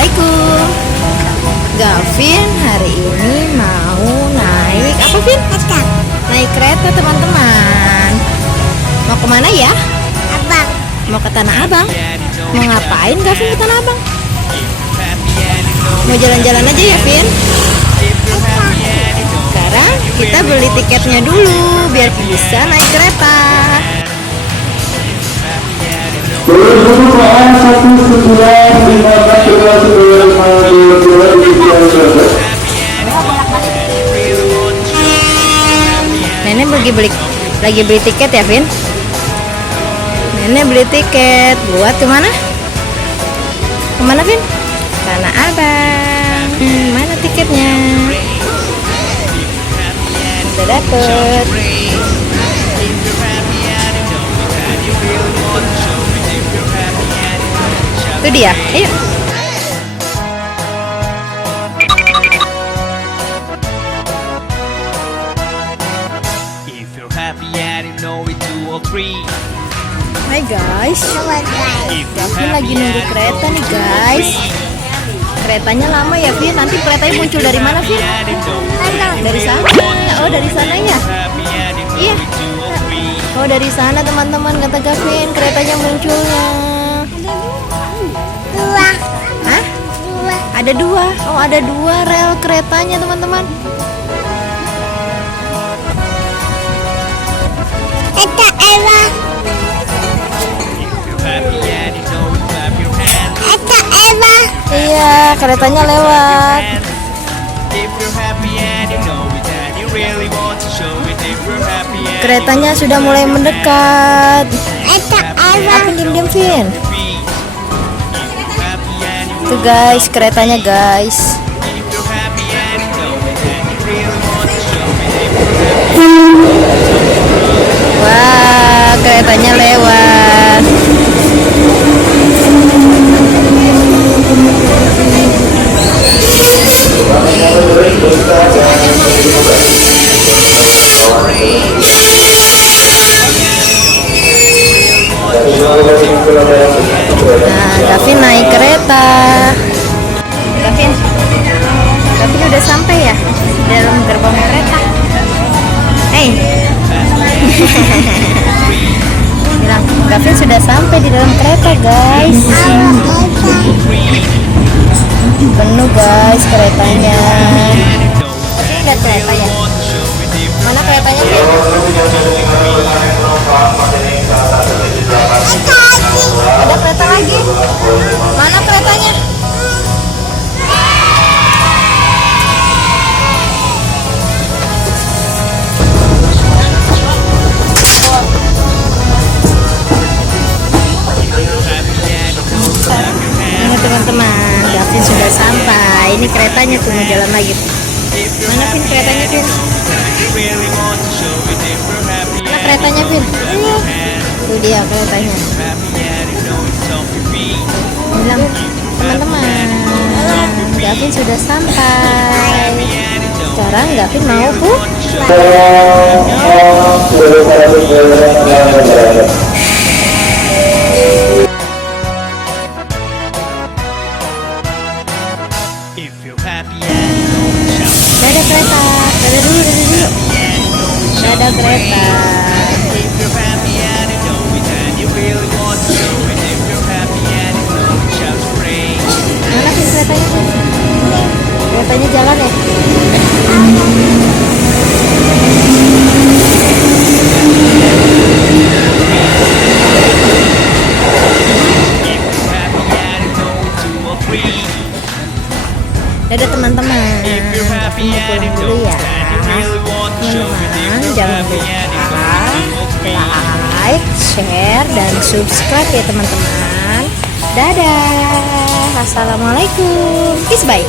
Assalamualaikum. Gavin hari ini mau naik apa, Vin? Naik kereta, teman-teman. Mau kemana ya? Abang. Mau ke Tanah Abang. Mau ngapain Gavin ke Tanah Abang? Mau jalan-jalan aja ya, Vin? Sekarang kita beli tiketnya dulu biar bisa naik kereta. Nenek lagi beli tiket ya, Vin? Nenek beli tiket buat kemana? Kemana, Vin? Tanah Abang. Mana tiketnya? Udah dapet. Itu dia. Ayo. Hai guys, Gavin lagi nunggu kereta nih guys. Keretanya lama ya, Vin. Nanti keretanya muncul dari mana, Vin? Dari sana. Oh, dari sana ya? Iya. Oh, dari sana teman-teman, kata Gavin keretanya munculnya. Dua. Hah? Dua. Ada dua. Oh, ada dua rel keretanya teman-teman. Eta Eva. Eta Eva. Iya, keretanya lewat. Keretanya sudah mulai mendekat. Eta Eva. Apa diam-diam, Vin? Tuh guys, keretanya guys. Wah, keretanya lewat. Nah, Gavin naik kereta. Gavin udah sampai ya di dalam gerbong kereta. Hey, bilang Gavin sudah sampai di dalam kereta guys. Penuh guys keretanya. Lihat kereta ya. Mana keretanya, Vin? Ada kereta lagi. Mana keretanya? Ini teman-teman, Gavin sudah sampai. Ini keretanya tuh mau jalan lagi. Mana, Vin, keretanya, Vin? Mana keretanya, Vin? Ini. Tuh dia keretanya. Bilang, teman-teman, Gavin sudah sampai. Sekarang Gavin mau pulang. Dadah kereta, dadah dulu. Dadah kereta. Mana sih keretanya? Keretanya jalan ya? Dadah teman-teman, Gavin mau pulang dulu ya. Teman-teman jangan lupa like, share, dan subscribe ya teman-teman. Dadah. Assalamualaikum. Kiss bye.